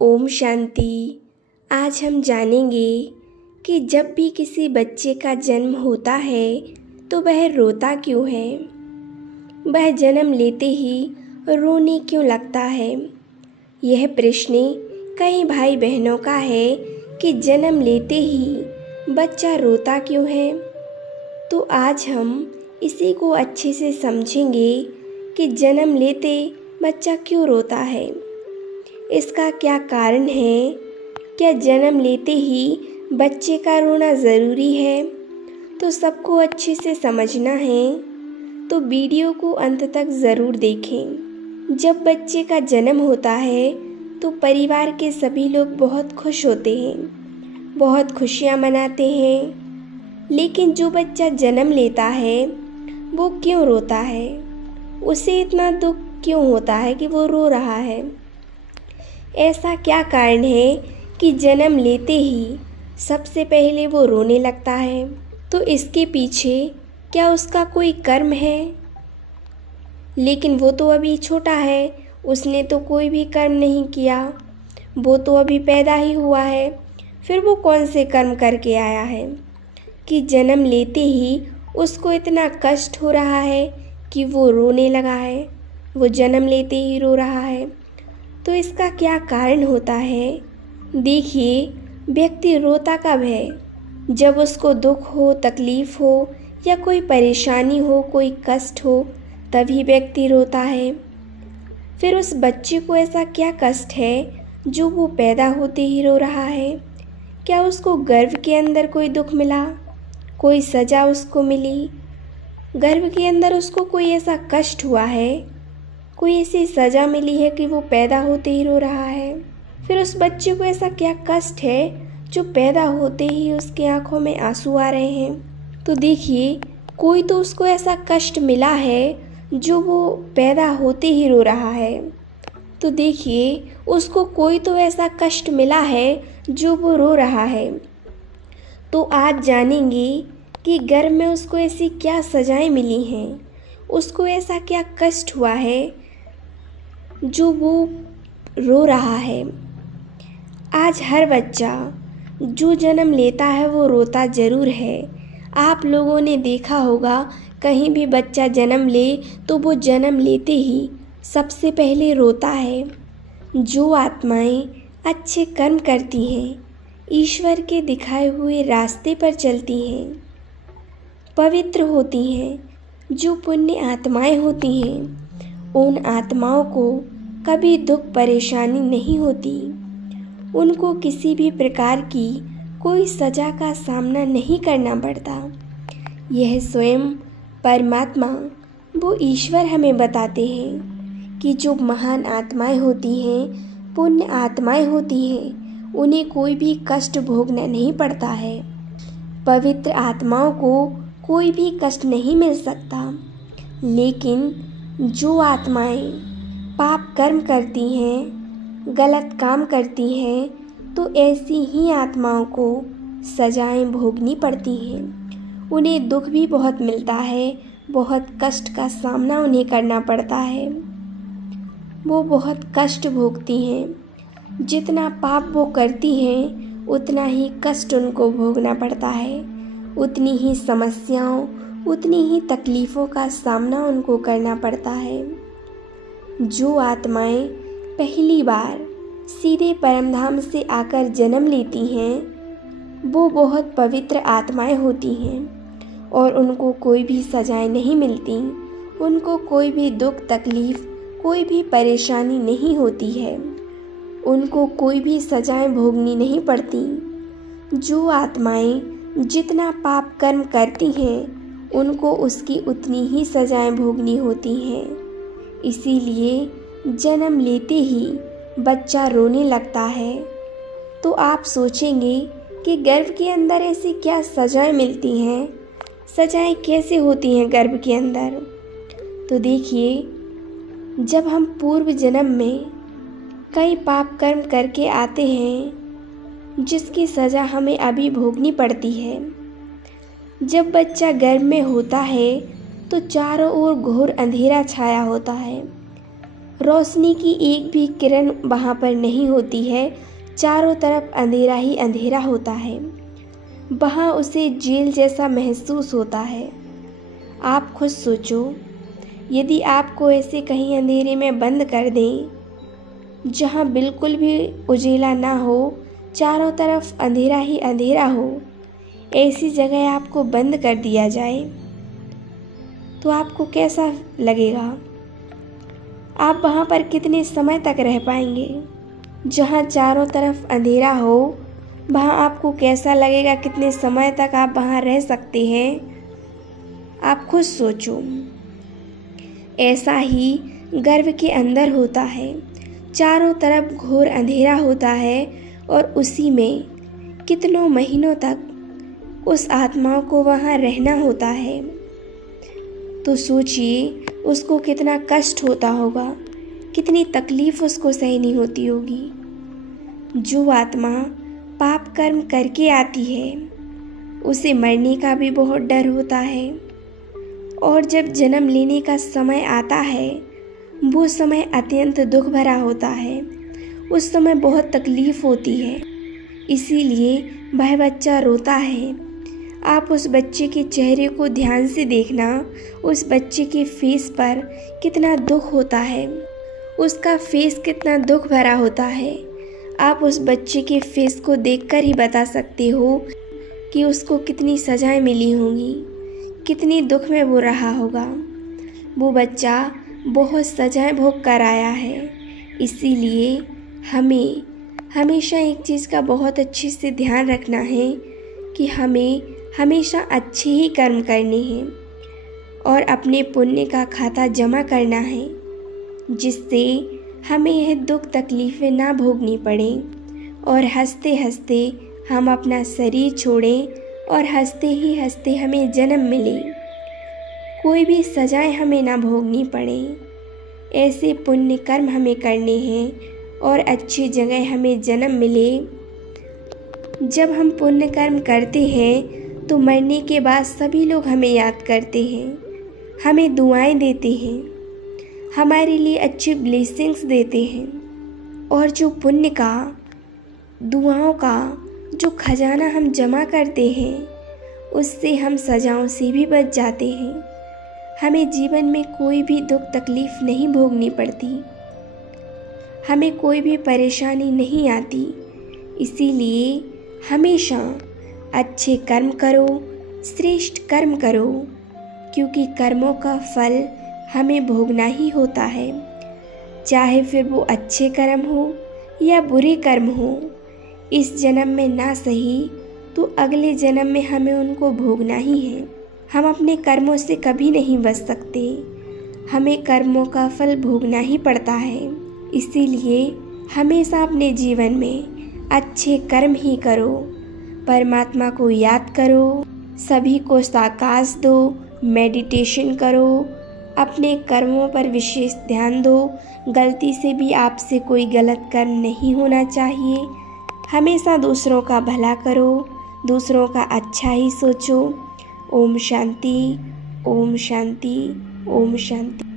ओम शांति। आज हम जानेंगे कि जब भी किसी बच्चे का जन्म होता है तो वह रोता क्यों है। वह जन्म लेते ही रोने क्यों लगता है। यह प्रश्न कई भाई बहनों का है कि जन्म लेते ही बच्चा रोता क्यों है। तो आज हम इसी को अच्छे से समझेंगे कि जन्म लेते बच्चा क्यों रोता है, इसका क्या कारण है। क्या जन्म लेते ही बच्चे का रोना ज़रूरी है। तो सबको अच्छे से समझना है तो वीडियो को अंत तक ज़रूर देखें। जब बच्चे का जन्म होता है तो परिवार के सभी लोग बहुत खुश होते हैं, बहुत खुशियाँ मनाते हैं। लेकिन जो बच्चा जन्म लेता है वो क्यों रोता है, उसे इतना दुख क्यों होता है कि वो रो रहा है। ऐसा क्या कारण है कि जन्म लेते ही सबसे पहले वो रोने लगता है। तो इसके पीछे क्या उसका कोई कर्म है। लेकिन वो तो अभी छोटा है, उसने तो कोई भी कर्म नहीं किया, वो तो अभी पैदा ही हुआ है। फिर वो कौन से कर्म करके आया है कि जन्म लेते ही उसको इतना कष्ट हो रहा है कि वो रोने लगा है, वो जन्म लेते ही रो रहा है। तो इसका क्या कारण होता है। देखिए, व्यक्ति रोता कब है, जब उसको दुख हो, तकलीफ़ हो या कोई परेशानी हो, कोई कष्ट हो, तभी व्यक्ति रोता है। फिर उस बच्चे को ऐसा क्या कष्ट है जो वो पैदा होते ही रो रहा है। क्या उसको गर्भ के अंदर कोई दुख मिला, कोई सज़ा उसको मिली, गर्भ के अंदर उसको कोई ऐसा कष्ट हुआ है, कोई ऐसी सज़ा मिली है कि वो पैदा होते ही रो रहा है। फिर उस बच्चे को ऐसा क्या कष्ट है जो पैदा होते ही उसके आँखों में आंसू आ रहे हैं। तो देखिए, कोई तो उसको ऐसा कष्ट मिला है जो वो पैदा होते ही रो रहा है। तो देखिए, उसको कोई तो ऐसा कष्ट मिला है जो वो रो रहा है। तो आज जानेंगे कि गर्भ में उसको ऐसी क्या सजाएं मिली हैं, उसको ऐसा क्या कष्ट हुआ है जो वो रो रहा है। आज हर बच्चा जो जन्म लेता है वो रोता ज़रूर है। आप लोगों ने देखा होगा, कहीं भी बच्चा जन्म ले तो वो जन्म लेते ही सबसे पहले रोता है। जो आत्माएं अच्छे कर्म करती हैं, ईश्वर के दिखाए हुए रास्ते पर चलती हैं, पवित्र होती हैं, जो पुण्य आत्माएं होती हैं, उन आत्माओं को कभी दुख परेशानी नहीं होती। उनको किसी भी प्रकार की कोई सज़ा का सामना नहीं करना पड़ता। यह स्वयं परमात्मा, वो ईश्वर हमें बताते हैं कि जो महान आत्माएं होती हैं, पुण्य आत्माएं होती हैं, उन्हें कोई भी कष्ट भोगना नहीं पड़ता है। पवित्र आत्माओं को कोई भी कष्ट नहीं मिल सकता। लेकिन जो आत्माएं पाप कर्म करती हैं, गलत काम करती हैं, तो ऐसी ही आत्माओं को सजाएं भोगनी पड़ती हैं। उन्हें दुख भी बहुत मिलता है, बहुत कष्ट का सामना उन्हें करना पड़ता है। वो बहुत कष्ट भोगती हैं। जितना पाप वो करती हैं उतना ही कष्ट उनको भोगना पड़ता है, उतनी ही समस्याओं, उतनी ही तकलीफ़ों का सामना उनको करना पड़ता है। जो आत्माएं पहली बार सीधे परमधाम से आकर जन्म लेती हैं, वो बहुत पवित्र आत्माएं होती हैं और उनको कोई भी सजाएं नहीं मिलती, उनको कोई भी दुख तकलीफ़, कोई भी परेशानी नहीं होती है, उनको कोई भी सजाएं भोगनी नहीं पड़ती। जो आत्माएं जितना पाप कर्म करती हैं उनको उसकी उतनी ही सजाएं भोगनी होती हैं। इसीलिए जन्म लेते ही बच्चा रोने लगता है। तो आप सोचेंगे कि गर्भ के अंदर ऐसी क्या सजाएं मिलती हैं, सजाएं कैसे होती हैं गर्भ के अंदर। तो देखिए, जब हम पूर्व जन्म में कई पाप कर्म करके आते हैं जिसकी सज़ा हमें अभी भोगनी पड़ती है। जब बच्चा गर्भ में होता है तो चारों ओर घोर अंधेरा छाया होता है, रोशनी की एक भी किरण वहाँ पर नहीं होती है, चारों तरफ अंधेरा ही अंधेरा होता है। वहाँ उसे जेल जैसा महसूस होता है। आप खुद सोचो, यदि आपको ऐसे कहीं अंधेरे में बंद कर दें, जहाँ बिल्कुल भी उजेला ना हो, चारों तरफ अंधेरा ही अंधेरा हो, ऐसी जगह आपको बंद कर दिया जाए, तो आपको कैसा लगेगा? आप वहाँ पर कितने समय तक रह पाएंगे? जहाँ चारों तरफ अंधेरा हो, वहाँ आपको कैसा लगेगा? कितने समय तक आप वहाँ रह सकते हैं? आप खुद सोचो। ऐसा ही गर्भ के अंदर होता है, चारों तरफ घोर अंधेरा होता है और उसी में कितनों महीनों तक उस आत्माओं को वहाँ रहना होता है। तो सोचिए उसको कितना कष्ट होता होगा, कितनी तकलीफ़ उसको सहनी होती होगी। जो आत्मा पाप कर्म करके आती है, उसे मरने का भी बहुत डर होता है, और जब जन्म लेने का समय आता है, वो समय अत्यंत दुख भरा होता है। उस समय बहुत तकलीफ़ होती है, इसीलिए वह बच्चा रोता है। आप उस बच्चे के चेहरे को ध्यान से देखना, उस बच्चे के फेस पर कितना दुख होता है, उसका फेस कितना दुख भरा होता है। आप उस बच्चे के फेस को देखकर ही बता सकते हो कि उसको कितनी सज़ाएं मिली होंगी, कितनी दुख में वो रहा होगा। वो बच्चा बहुत सज़ाएं भोग कर आया है। इसीलिए हमें हमेशा एक चीज़ का बहुत अच्छे से ध्यान रखना है कि हमें हमेशा अच्छे ही कर्म करने हैं और अपने पुण्य का खाता जमा करना है, जिससे हमें यह दुख तकलीफ़ें ना भोगनी पड़ें और हंसते हंसते हम अपना शरीर छोड़ें और हंसते ही हंसते हमें जन्म मिले। कोई भी सजाएं हमें ना भोगनी पड़ें। ऐसे पुण्य कर्म हमें करने हैं और अच्छी जगह हमें जन्म मिले। जब हम पुण्य कर्म करते हैं तो मरने के बाद सभी लोग हमें याद करते हैं, हमें दुआएं देते हैं, हमारे लिए अच्छी ब्लेसिंग्स देते हैं, और जो पुण्य का, दुआओं का जो खजाना हम जमा करते हैं, उससे हम सजाओं से भी बच जाते हैं। हमें जीवन में कोई भी दुख तकलीफ़ नहीं भोगनी पड़ती, हमें कोई भी परेशानी नहीं आती। इसीलिए हमेशा अच्छे कर्म करो, श्रेष्ठ कर्म करो, क्योंकि कर्मों का फल हमें भोगना ही होता है। चाहे फिर वो अच्छे कर्म हो या बुरे कर्म हो, इस जन्म में ना सही तो अगले जन्म में हमें उनको भोगना ही है। हम अपने कर्मों से कभी नहीं बच सकते, हमें कर्मों का फल भोगना ही पड़ता है। इसीलिए हमेशा अपने जीवन में अच्छे कर्म ही करो, परमात्मा को याद करो, सभी को साकाश दो, मेडिटेशन करो, अपने कर्मों पर विशेष ध्यान दो। गलती से भी आपसे कोई गलत कर्म नहीं होना चाहिए। हमेशा दूसरों का भला करो, दूसरों का अच्छा ही सोचो। ओम शांति, ओम शांति, ओम शांति।